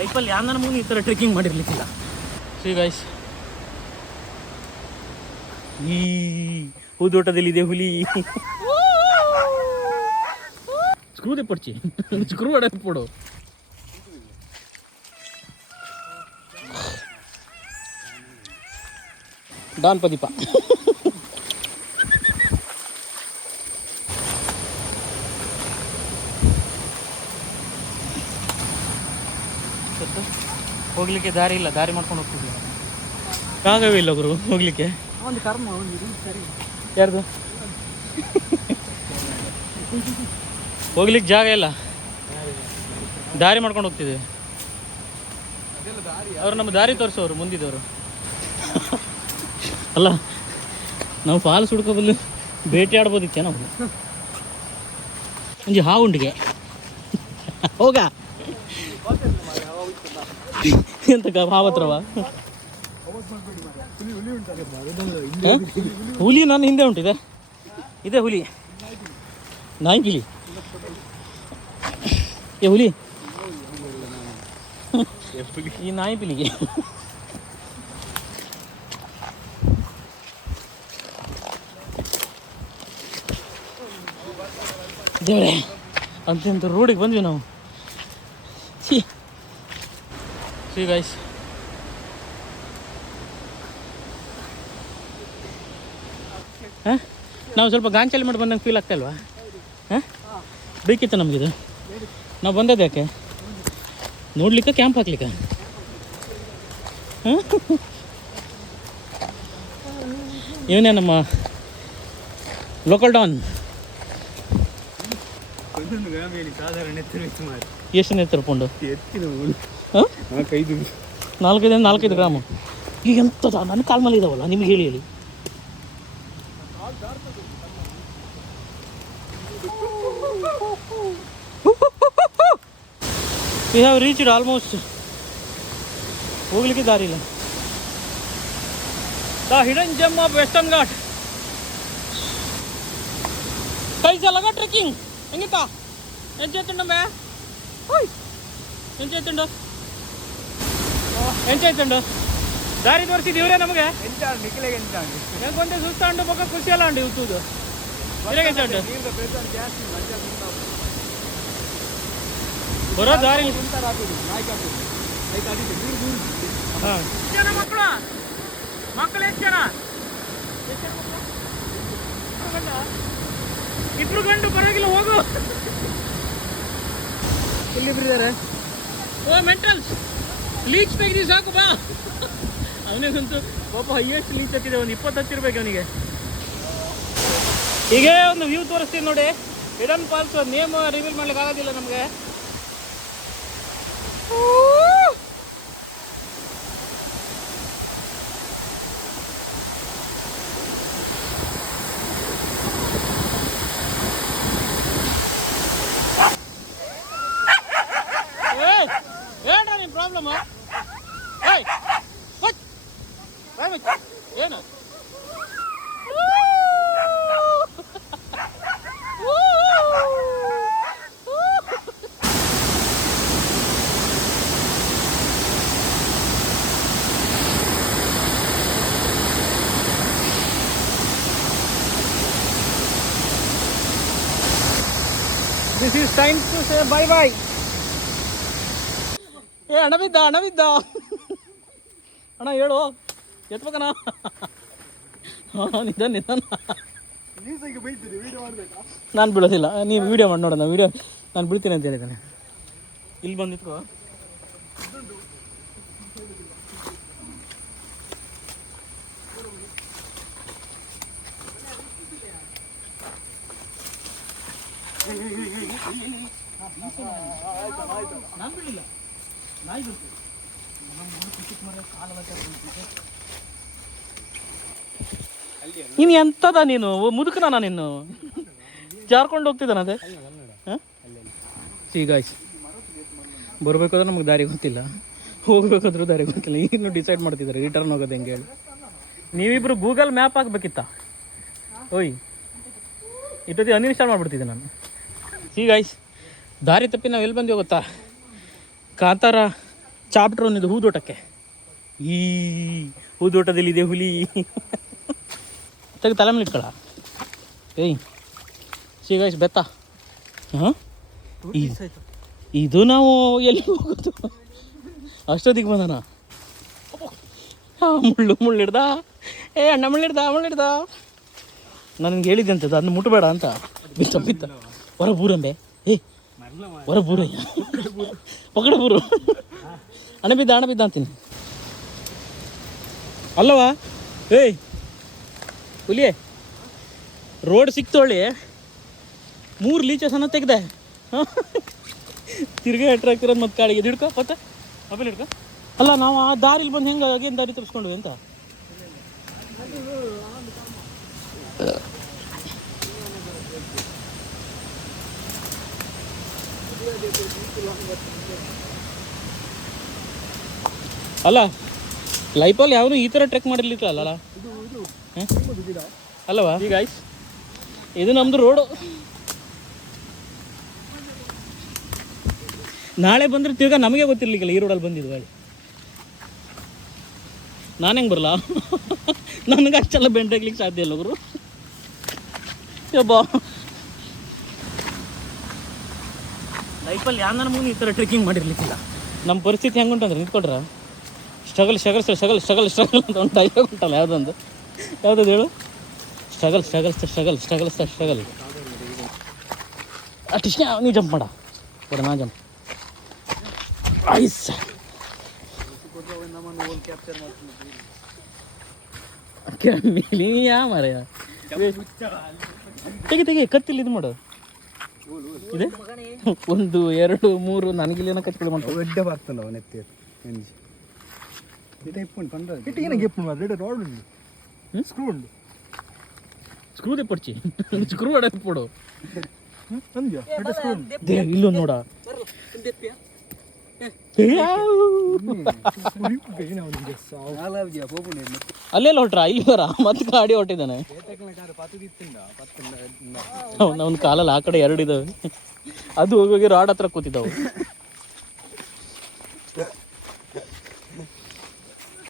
ಲೈಫಲ್ಲಿ ಯಾರು ನನಗೂ ಈ ಥರ ಟ್ರೆಕ್ಕಿಂಗ್ ಮಾಡಿರ್ಲಿಕ್ಕಿಲ್ಲ. ಸಿ ಗೈಸ್, ಈ ಹೂದೋಟದಲ್ಲಿದೆ ಹುಲಿ. ಸ್ಕ್ರೂ ದೆ ಪಡ್ಚಿ, ಸ್ಕ್ರೂ ಹೊಡೆದು ಪೋಡು. ಡಾನ್ ಪ್ರದೀಪ. ಹೋಗ್ಲಿಕ್ಕೆ ದಾರಿ ಇಲ್ಲ, ದಾರಿ ಮಾಡ್ಕೊಂಡು ಹೋಗ್ತಿದ್ವಿ. ಜಾಗವೇ ಇಲ್ಲ ಗುರು ಹೋಗ್ಲಿಕ್ಕೆ. ಒಂದು ಕರ್ಮ, ಯಾರ್ದು ಹೋಗ್ಲಿಕ್ಕೆ ಜಾಗ ಇಲ್ಲ, ದಾರಿ ಮಾಡ್ಕೊಂಡು ಹೋಗ್ತಿದ್ದೀವಿ. ಅವ್ರು ನಮ್ಮ ದಾರಿ ತೋರಿಸೋರು ಮುಂದಿದ್ದವರು. ಅಲ್ಲ, ನಾವು ಫಾಲ್ಸ್ ಹುಡ್ಕೋಬಲ್ಲಿ ಭೇಟಿ ಆಡ್ಬೋದಿತ್ತೆ ನಾವು. ಒಂಜಿ ಹಾವುಂಡಿಗೆ ಹೋಗ ಎಂತ ಹಾವತ್ರವ ಹುಲಿ ನನ್ನ ಹಿಂದೆ ಉಂಟಿದೆ. ಇದೆ ಹುಲಿ, ನಾಯಿಗಿಲಿ. ಏ ಹುಲಿ, ಈ ನಾಯಿ ಪಿಲಿಗೆ. ದೇವ್ರೆ, ಅಂತ ರೋಡಿಗೆ ಬಂದ್ವಿ ನಾವು. ಸಿ ಗೈಸ್, ಹಾಂ, ನಾವು ಸ್ವಲ್ಪ ಗಾಂಚಲಿ ಮಾಡಿ ಬಂದಂಗೆ ಫೀಲ್ ಆಗ್ತಾ ಇಲ್ವಾ? ಹಾಂ, ಬೇಕಿತ್ತು ನಮಗಿದು. ನಾವು ಬಂದದ್ದು ಯಾಕೆ? ನೋಡ್ಲಿಕ್ಕೆ, ಕ್ಯಾಂಪ್ ಹಾಕ್ಲಿಕ್ಕೆ. ಹಾಂ, ಇವನೇ ನಮ್ಮ ಲೋಕಲ್ ಡಾನ್. ಎಷ್ಟು ಎತ್ತರ ಪುಂಡು? ಹಾಂ, 4-5 ಗ್ರಾಮು. ಈಗ ಎಂಥದ ನನ್ನ ಕಾಲ್ ಮೇಲೆ ಇದಾವಲ್ಲ, ನಿಮ್ಗೆ ಹೇಳಿ ಹೇಳಿ. We have reached almost. ಹೋಗ್ಲಿಕ್ಕೆ ದಾರಿ ಇಲ್ಲ. The hidden gem of Western Ghat. कैसा लगा ट्रेकिंग? ಹೆಂಗಿತ್ತಾ? ಎಂಚೈತುಂಡಮ್ಮೆ? ಹೋಯ್, ಎಂಚೈತುಂಡು? ಎಂಚೈತುಂಡು? ದಾರಿ ತೋರಿಸಿದ್ದು ಇವರೇ ನಮಗೆ. నేను కొంచెం చూస్తా ఉండు, పక్క ఖుషి ఎలా అండి ఇవ్వదు ఇలాగేంచండి ಬರೋ ದಾರಿ ಮಕ್ಕಳು ಎಷ್ಟು ಜನ? ಇಬ್ರು ಗಂಡು, ಪರವಾಗಿಲ್ಲ ಹೋಗು. ಎಲ್ಲಿಬ್ರು ಇದ್ದಾರೆ? ಓ ಮೆಂಟಲ್ಸ್, ಲೀಚ್ ತೆಗ್ದು ಸಾಕು ಬಾ. ಅವನಿಗಂತೂ ಪಾಪ ಹೈಯೆಸ್ಟ್ ಲೀಚ್ ಹತ್ತಿದೆ, ಒಂದು 20 ಹತ್ತಿರ್ಬೇಕು ಅವನಿಗೆ. ಹೀಗೆ ಒಂದು ವ್ಯೂ ತೋರಿಸ್ತೀನಿ ನೋಡಿ. ಹಿಡನ್ ಫಾಲ್ಸ್ ನೇಮ್ ರಿವೀಲ್ ಮಾಡ್ಲಿಕ್ಕೆ ಆಗೋದಿಲ್ಲ ನಮಗೆ. ಏನ ನಿಮ್ಮ ಪ್ರಾಬ್ಲಮ್? ಏನು? This is time to say bye bye. ಏ ಹಣ ಬಿದ್ದ ಅಣ್ಣ, ಹೇಳು ಎತ್ಬೇಕಣ್ಣ. ಹಾಂ, ನಿಧಾನ. ನಾನು ಬೀಳೋದಿಲ್ಲ, ನೀವು ವೀಡಿಯೋ ಮಾಡಿ ನೋಡೋಣ. ನಾನು ಬೀಳ್ತೀನಿ ಅಂತ ಹೇಳಿದ್ದಾನೆ. ಇಲ್ಲಿ ಬಂದಿತ್ತು. ನಾನು ಬಿಡಲಿಲ್ಲ, ನಾಯಿ ಬಿಡ್ತು. ನೀನು ಎಂತದ ನೀನು ಮುದುಕನ? ನೀನು ಜಾರ್ಕೊಂಡು ಹೋಗ್ತಿದ್ದಾನದೆ. ಸಿ ಗಾಯ್ಸ್, ಬರಬೇಕಾದ್ರೆ ನಮಗೆ ದಾರಿ ಗೊತ್ತಿಲ್ಲ, ಹೋಗ್ಬೇಕಾದ್ರೂ ದಾರಿ ಗೊತ್ತಿಲ್ಲ. ಇನ್ನು ಡಿಸೈಡ್ ಮಾಡ್ತಿದ್ದಾರೆ ರಿಟರ್ನ್ ಹೋಗೋದು ಹೆಂಗೆ ಹೇಳಿ. ನೀವಿಬ್ರು ಗೂಗಲ್ ಮ್ಯಾಪ್ ಹಾಕ್ಬೇಕಿತ್ತ? ಓಯ್, ಇಷ್ಟೊತ್ತಿ ಅನ್ಇನ್ಸ್ಟಾಲ್ ಮಾಡಿಬಿಡ್ತಿದ್ದೆ ನಾನು. ಸಿ ಗಾಯ್ಸ್, ದಾರಿ ತಪ್ಪಿ ನಾವು ಎಲ್ಲಿ ಬಂದೀವಿ ಗೊತ್ತಾ? ಕಾಂತಾರ ಚಾಪ್ಟರ್ ಒಂದಿದೆ ಹೂದೋಟಕ್ಕೆ. ಈ ಹೂದೋಟದಲ್ಲಿದೆ ಹುಲಿ. ತೆಗೆ ತಲೆ ಮೇಲೆ ಇಟ್ಕೊಳ. ಏಯ್ ಸಿಗಾಯ್ಸ್ ಬೆತ್ತ. ಹಾಂ ಇದು ನಾವು ಎಲ್ಲಿ ಹೋಗೋದು? ಅಷ್ಟೊತ್ತಿಗೆ ಬಂದನ. ಹಾಂ ಮುಳ್ಳು ಹಿಡ್ದ. ಏ ಅಣ್ಣ ಮುಳ್ಳಿಡ್ದ. ನನಗೆ ಹೇಳಿದ್ದೆ ಅಂತದ್ದು ಅದನ್ನ ಮುಟ್ಟಬೇಡ ಅಂತ. ಬಿತ್ತ ಹೊರ ಬೂರಂದೆ. ಏ ಹೊರ ಬೂರಯ್ಯ, ಪಕಡ ಬೂರು. ಹಣ ಬಿದ್ದ ಅಂತೀನಿ ಅಲ್ಲವಾ? ಏಯ್ ಹುಲಿಯೇ, ರೋಡ್ ಸಿಕ್ತೊಳ್ಳಿ 3 ಲೀಚಸನ್ನ ತೆಗ್ದೆ. ಹಾಂ ತಿರ್ಗಿ ಅಟ್ರಾಕ್ತಿರೋದು ಮತ್ತೆ ಕಾಡಿಗೆ ಹಿಡ್ಕೊ ಮತ್ತೆ ಮೊಬೈಲ್ ಹಿಡ್ಕೊ. ಅಲ್ಲ ನಾವು ಆ ದಾರಿಲಿ ಬಂದು ಹೆಂಗೆ ಆಗೇನು ದಾರಿ ತಪ್ಪಿಸ್ಕೊಂಡ್ವಿ ಅಂತ. ಅಲ್ಲ ಲೈಫಲ್ಲಿ ಯಾವನು ಈ ಥರ ಟ್ರೆಕ್ ಮಾಡಿರ್ಲಿಕ್ಕಲ್ಲ ಅಲ್ಲವಾ? ಈಗ ಆಯ್ತು, ಇದು ನಮ್ಮದು ರೋಡು. ನಾಳೆ ಬಂದರೆ ತಿರ್ಗಾ ನಮಗೆ ಗೊತ್ತಿರ್ಲಿಕ್ಕಿಲ್ಲ ಈ ರೋಡಲ್ಲಿ ಬಂದಿದ್ದು ಗಾಡಿ. ನಾನು ಹೆಂಗೆ ಬರಲ್ಲ? ನನಗೆ ಅಷ್ಟೆಲ್ಲ ಬೆಂಡಾಗ್ಲಿಕ್ಕೆ ಸಾಧ್ಯ ಇಲ್ಲ ಗುರು. ಯಬ್ಬಾ, ಲೈಫಲ್ಲಿ ಯಾರು ನಮಗೂ ಈ ಥರ ಟ್ರೆಕ್ಕಿಂಗ್ ಮಾಡಿರ್ಲಿಕ್ಕಿಲ್ಲ. ನಮ್ಮ ಪರಿಸ್ಥಿತಿ ಹೆಂಗೆ ಉಂಟಂದ್ರೆ ನಿಂತ್ಕೊಡ್ರ ಸ್ಟ್ರಗಲ್ ಅಂತ ಒಂದು ಡೈಲಾಗ್ ಉಂಟಲ್ಲ, ಯಾವುದೊಂದು ಹೇಳು. ಸ್ಟ್ರಗಲ್ ಅಟ್ಟಿಷ್ಟ ನೀ ಜಂಪ್ ಮಾಡ ಕೊಡ, ನಾ ಜಂಪ್ ಐಸ್. ಯಾ ಮಾರಯ್ಯ, ತೆಗೆ ಕತ್ತಿಲ್ಲ ಇದು ಮಾಡು. ಇದೆ 1 2 3 ನನಗಿಲ್ಲೇನ ಕಚ್ಕೊಳ್ಳಿ ಮಾಡ್ತಾರೆ. ಒಡ್ಡ ಬರ್ತಲ್ಲ ಅವನೆತ್ತಿ ಎಂಜಿ ಇಟ ಇಪ್ಪುಂಡು ಪಂಡ ಇಟ ಏನ ಗೆಪ್ಪುಂಡು ಮಾತ್ರ ಇಟ ರೋಡ್ ಉಂಡು, ಸ್ಕ್ರೂ ಉಂಡು. ಸ್ಕ್ರೂ ತೆಪ್ಪಡ್ಚಿ ಸ್ಕ್ರೂ ಅಡ ಪೋಡು ಅಂದ್ಯಾ ಇಟ ಸ್ಕ್ರೂ ಉಂಡು. ಇಲ್ಲೊಂದು ನೋಡ, ಅಲ್ಲೆಲ್ಲ ಹೊಟ್ರ ಇಲ್ಲಿ ಬರ ಮತ್ತೆ ಗಾಡಿ ಹೊಟ್ಟಿದ್ದಾನೆ. ಅವನ ಕಾಲಲ್ಲಿ ಆ ಕಡೆ 2 ಇದಾವೆ, ಅದು ಹೋಗಿ ರಾಡ್ ಹತ್ರ ಕೂತಿದ್ದಾವೆ.